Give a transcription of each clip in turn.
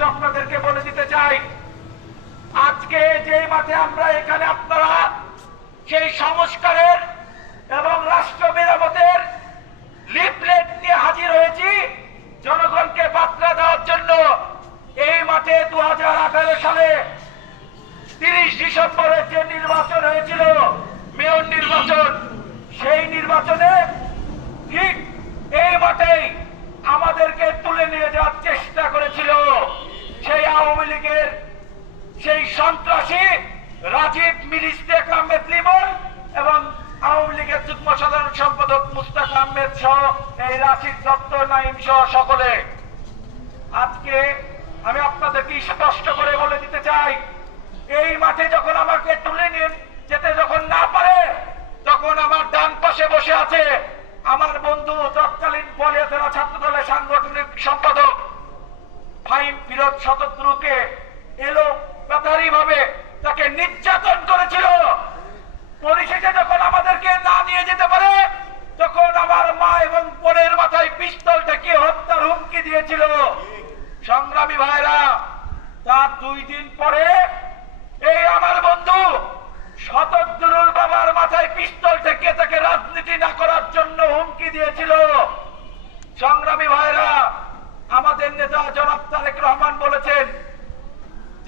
স্পষ্ট আপনাদেরকে বলে দিতে চাই, আজকে যে মাঠে আমরা এখানে আপনারা সেই সংস্কারের এবং রাষ্ট্র মেরামতের লিফলেট নিয়ে হাজির হয়েছি জনগণকে বার্তা দেওয়ার জন্য। এই মাঠে 2018 সালে 30 ডিসেম্বরের যে নির্বাচন হয়েছিল, মেয়র নির্বাচন, সেই নির্বাচনে ঠিক এই মাঠেই আমাদেরকে তুলে নিয়ে যাওয়ার চেষ্টা করেছিল সেই আওয়ামী লীগের সেই সন্ত্রাসী রাজীব মিরিস্তেক আহমেদ লিমন এবং আওয়ামী লীগের যুগ্ম সাধারণ সম্পাদক মুস্তাক আহমেদ সহ এই রাশিদ দত্ত, নাইম সহ সকলে। আজকে আমি আপনাদেরকে স্পষ্ট করে বলে দিতে চাই, এই মাঠে যখন আমাকে তুলে নিয়ে যেতে যখন না পারে, তখন আমার ডান পাশে বসে আছে আমার বন্ধু তৎকালীন বলিয়া জেলা ছাত্র দলের সাংগঠনিক সম্পাদক ফাহিম ফিরোজ শতদ্রুকে এলো বেতারি ভাবে তাকে নির্যাতন করেছিল। পরিশেষে যখন আমাদেরকে না নিয়ে যেতে পারে, তখন আমার মা এবং বোনের মাথায় পিস্তল ঠেকিয়ে হত্যার হুমকি দিয়েছিল। সংগ্রামী ভাইরা, তার 2 দিন পরে এই আমার বন্ধু শতদ্রুল বাবার মাথায় পিস্তল ঠেকিয়ে তাকে রাজনীতি না করার জন্য হুমকি দিয়েছিল। সংগ্রামী ভাইরা, আমাদের নেতা জনাব তারেক রহমান বলেছেন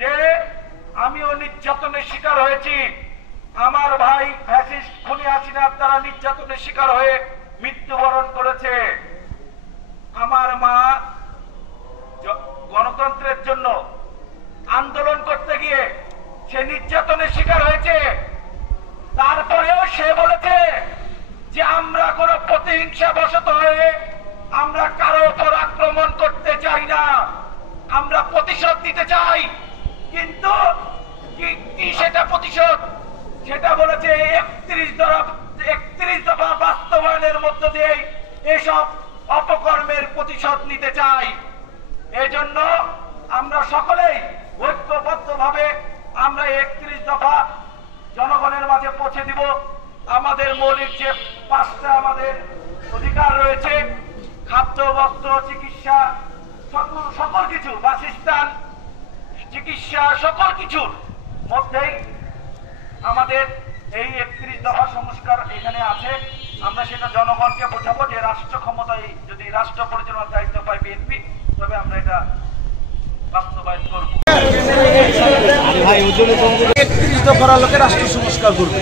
যে আমিও নির্যাতনের শিকার হয়েছি, আমার ভাই ফ্যাসিস্ট খুনি হাসিনার দ্বারা নির্যাতনের শিকার হয়ে মৃত্যুবরণ করেছে। আমার মা গণতন্ত্রের জন্য আন্দোলন করতে গিয়ে সে নির্যাতনের শিকার হয়েছে। তারপরেও সে বলেছে যে আমরা কোনো প্রতিহিংসা বশত হয়ে আমরা কারো উপর আক্রমণ করতে চাই না, আমরা প্রতিশোধ দিতে চাই। কিন্তু কি সেটা প্রতিশোধ? সেটা বলেছে 31 দফা বাস্তবায়নের মধ্য দিয়ে এসব অপকর্মের প্রতিশোধ নিতে চাই। এজন্য আমরা সকলেই ঐক্যবদ্ধভাবে আমরা 31 দফা জনগণের মাঝে পৌঁছে দিব। আমাদের মৌলিক যে 5টা আমাদের অধিকার রয়েছে, খাদ্য, বস্ত্র, চিকিৎসা, সকল কিছু, বাসস্থান, চিকিৎসা, সকল কিছুর মধ্যেই আমাদের এই 31 দফা সংস্কার এখানে আছে। আমরা সেটা জনগণকে বোঝাবো যে রাষ্ট্র ক্ষমতায় যদি রাষ্ট্র পরিচালনার দায়িত্ব পায় বিএনপি, তবে আমরা এটা বাস্তবায়ন করব। 31 দফার আলোকে রাষ্ট্র সংস্কার করবে।